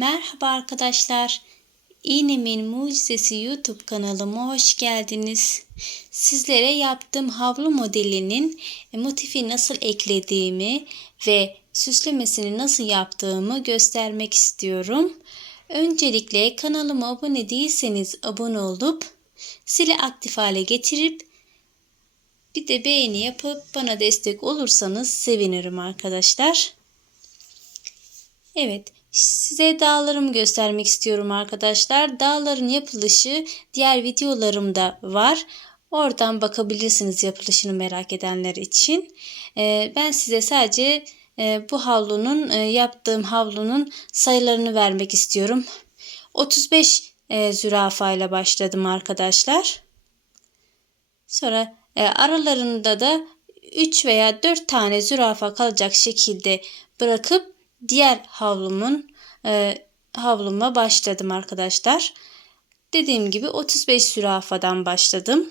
Merhaba arkadaşlar. İğnemin Mucizesi YouTube kanalıma hoş geldiniz. Sizlere yaptığım havlu modelinin motifi nasıl eklediğimi ve süslemesini nasıl yaptığımı göstermek istiyorum. Öncelikle kanalıma abone değilseniz abone olup zili aktif hale getirip bir de beğeni yapıp bana destek olursanız sevinirim arkadaşlar. Evet, size dağlarımı göstermek istiyorum arkadaşlar. Dağların yapılışı diğer videolarımda var. Oradan bakabilirsiniz yapılışını merak edenler için. Ee, ben size sadece e, bu havlunun e, yaptığım havlunun sayılarını vermek istiyorum. 35 e, zürafa ile başladım arkadaşlar. Sonra aralarında da 3 veya 4 tane zürafa kalacak şekilde bırakıp diğer havlumun e, havluma başladım arkadaşlar. Dediğim gibi 35 zürafadan başladım.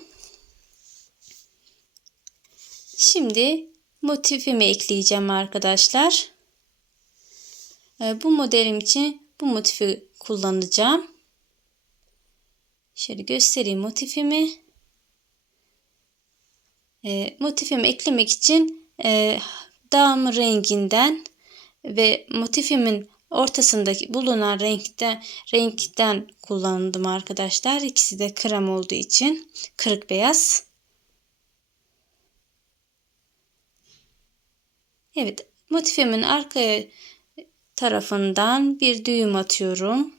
Şimdi motifimi ekleyeceğim arkadaşlar. E, bu modelim için bu motifi kullanacağım. Şöyle göstereyim motifimi. E, motifimi eklemek için e, dağım renginden ve motifimin ortasındaki bulunan renkten renkten kullandım arkadaşlar. İkisi de krem olduğu için kırık beyaz. Evet, motifimin arka tarafından bir düğüm atıyorum.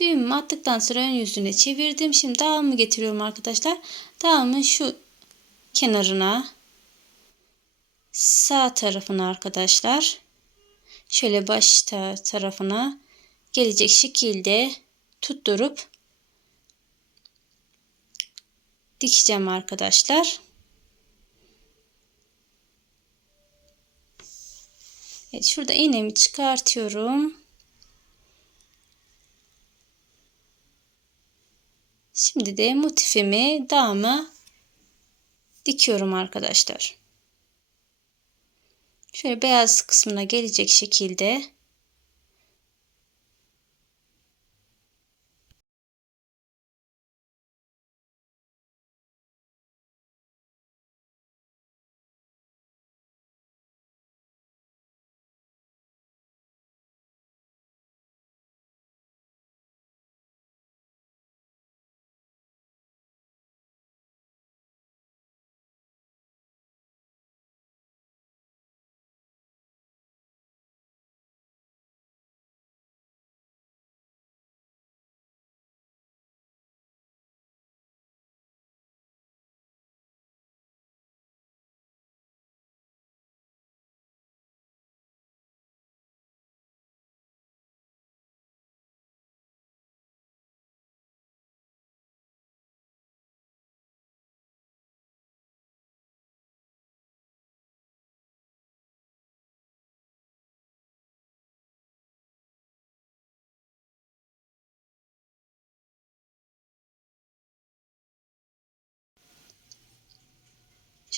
Düğümümü attıktan sonra ön yüzüne çevirdim. Şimdi dağımı getiriyorum arkadaşlar. Dağımın şu kenarına sağ tarafına arkadaşlar şöyle baş tarafına gelecek şekilde tutturup dikeceğim arkadaşlar. Evet, şurada iğnemi çıkartıyorum. Şimdi de motifimi dağıma dikiyorum arkadaşlar. Şöyle beyaz kısmına gelecek şekilde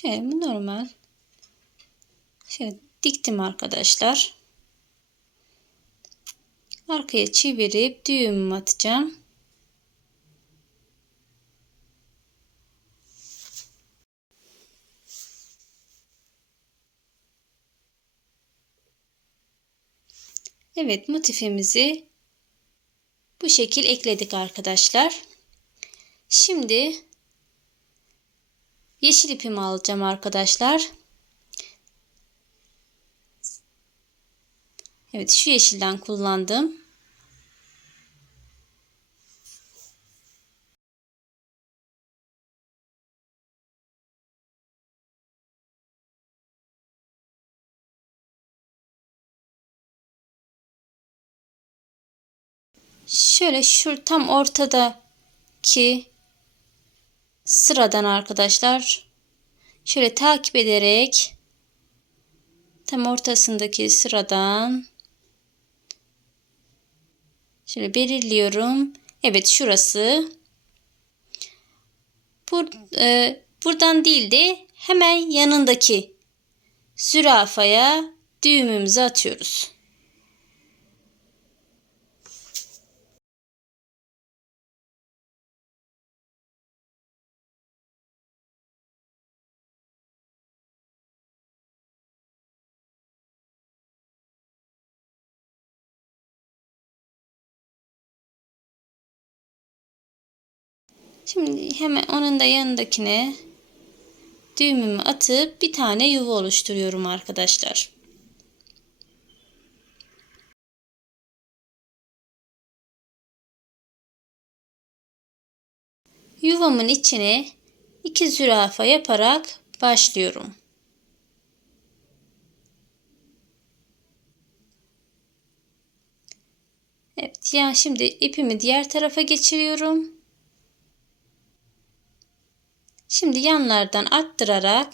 Şöyle normal. Şöyle diktim arkadaşlar. Arkaya çevirip düğümümü atacağım. Evet motifimizi bu şekil ekledik arkadaşlar. Şimdi Yeşil ipimi alacağım arkadaşlar. Evet şu yeşilden kullandım. Şöyle şu tam ortadaki sıradan arkadaşlar şöyle takip ederek tam ortasındaki sıradan Şimdi belirliyorum. Evet şurası. Bur e, buradan değil de hemen yanındaki zürafaya düğümümüzü atıyoruz. Şimdi hemen onun da yanındakine düğümümü atıp bir tane yuva oluşturuyorum arkadaşlar. Yuvamın içine iki zürafa yaparak başlıyorum. Evet, yani şimdi ipimi diğer tarafa geçiriyorum. Şimdi yanlardan arttırarak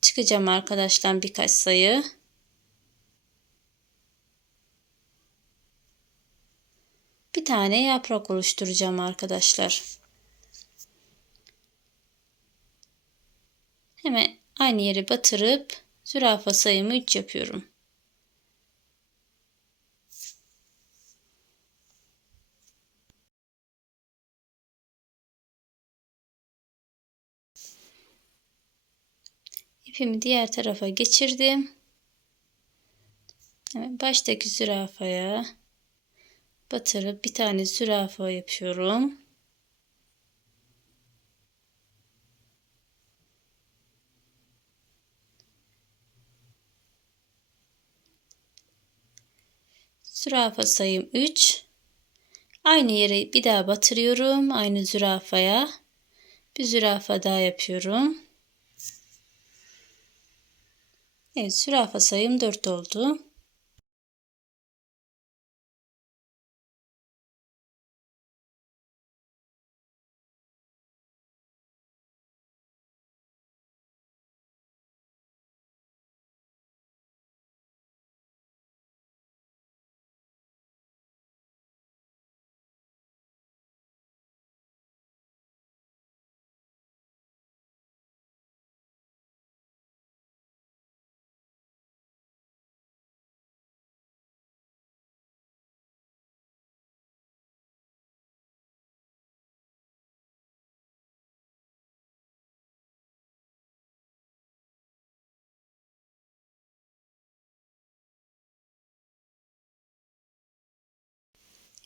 çıkacağım arkadaşlar birkaç sayı. Bir tane yaprak oluşturacağım arkadaşlar. Hemen aynı yeri batırıp zürafa sayımı 3 yapıyorum. İpimi diğer tarafa geçirdim. Evet, baştaki zürafaya batırıp bir tane zürafa yapıyorum. Zürafa sayım 3. Aynı yere bir daha batırıyorum. Aynı zürafaya. Bir zürafa daha yapıyorum. Evet zürafa sayım 4 oldu.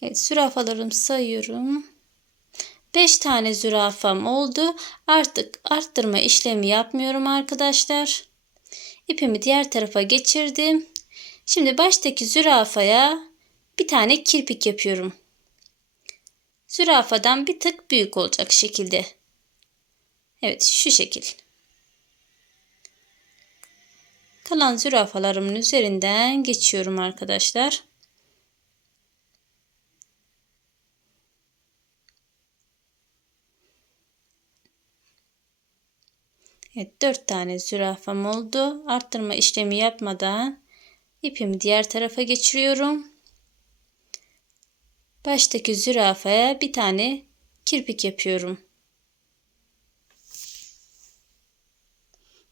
Evet zürafalarımı sayıyorum. 5 tane zürafam oldu. Artık arttırma işlemi yapmıyorum arkadaşlar. İpimi diğer tarafa geçirdim. Şimdi baştaki zürafaya bir tane kirpik yapıyorum. Zürafadan bir tık büyük olacak şekilde. Evet şu şekil. Kalan zürafalarımın üzerinden geçiyorum arkadaşlar. Evet 4 tane zürafam oldu. Arttırma işlemi yapmadan ipimi diğer tarafa geçiriyorum. Baştaki zürafaya bir tane kirpik yapıyorum.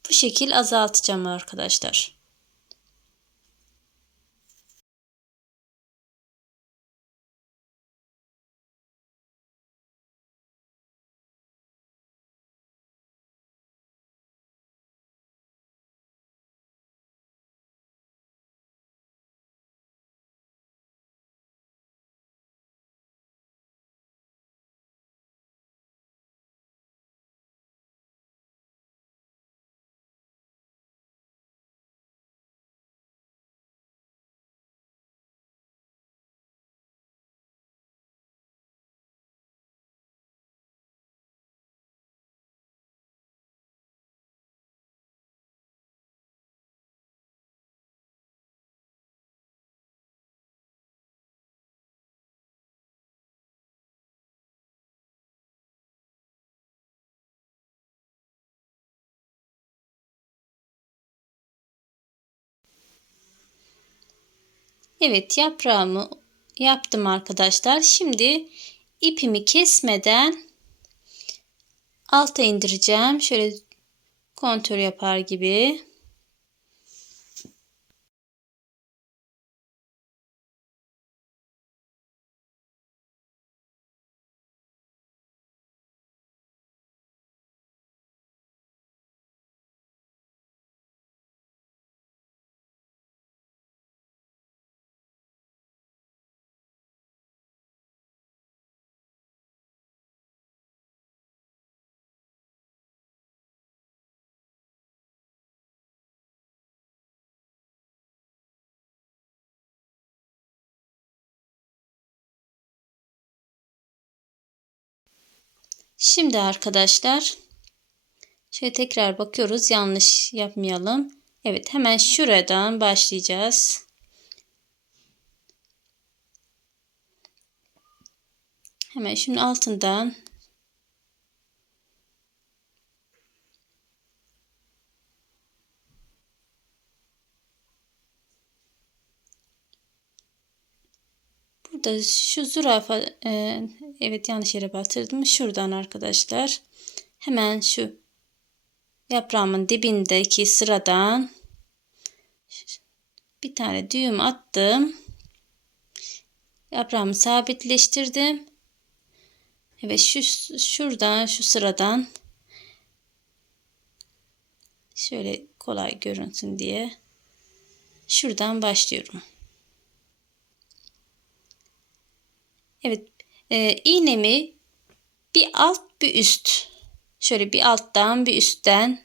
Bu şekil azaltacağım arkadaşlar. Evet yaprağımı yaptım arkadaşlar. Şimdi ipimi kesmeden alta indireceğim. Şöyle kontör yapar gibi. Şimdi arkadaşlar şöyle tekrar bakıyoruz yanlış yapmayalım. Evet hemen şuradan başlayacağız. Hemen şunun altından şu zürafa e, evet yanlış yere batırdım. Şuradan arkadaşlar hemen şu yaprağımın dibindeki sıradan bir tane düğüm attım. Yaprağımı sabitleştirdim. Evet şu şuradan şu sıradan şöyle kolay görünsün diye şuradan başlıyorum. Evet. E, iğnemi bir alt bir üst. Şöyle bir alttan bir üstten.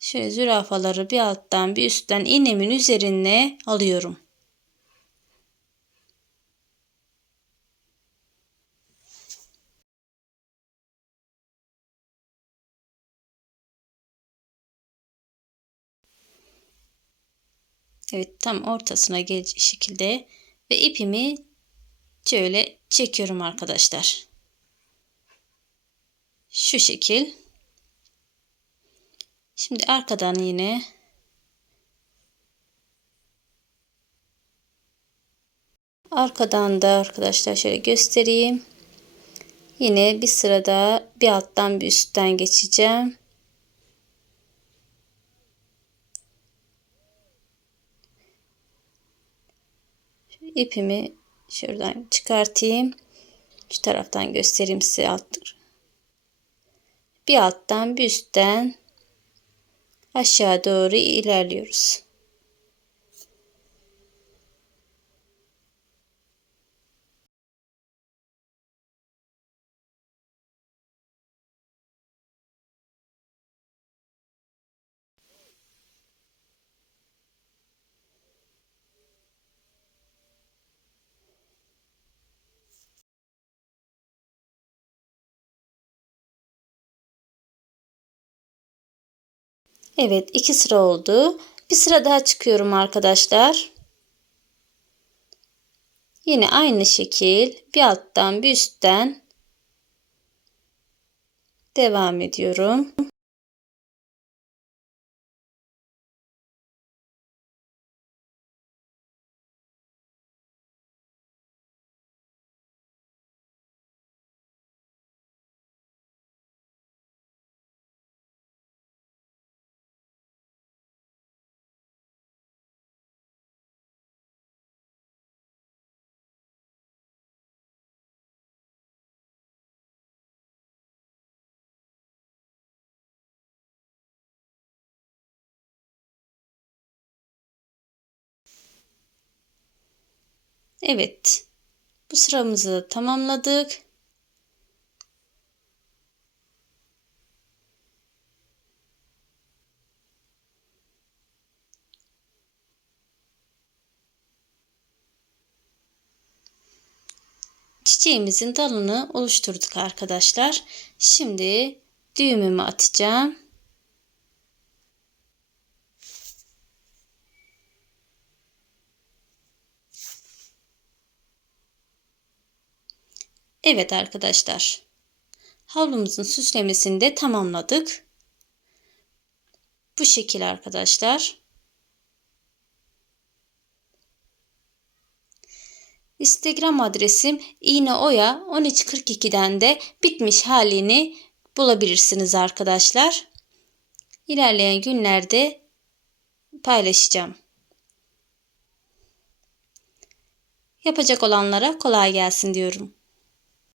Şöyle zürafaları bir alttan bir üstten iğnemin üzerine alıyorum. Evet tam ortasına gelecek şekilde ve ipimi şöyle çekiyorum arkadaşlar. Şu şekil. Şimdi arkadan yine arkadan da arkadaşlar şöyle göstereyim. Yine bir sırada bir alttan bir üstten geçeceğim. İpimi şuradan çıkartayım. Şu taraftan göstereyim size alttır. Bir alttan bir üstten aşağı doğru ilerliyoruz. Evet iki sıra oldu. Bir sıra daha çıkıyorum arkadaşlar. Yine aynı şekil bir alttan bir üstten devam ediyorum. Evet. Bu sıramızı tamamladık. Çiçeğimizin dalını oluşturduk arkadaşlar. Şimdi düğümümü atacağım. Evet arkadaşlar. Havlumuzun süslemesini de tamamladık. Bu şekil arkadaşlar. Instagram adresim iğneoya 1342'den de bitmiş halini bulabilirsiniz arkadaşlar. İlerleyen günlerde paylaşacağım. Yapacak olanlara kolay gelsin diyorum.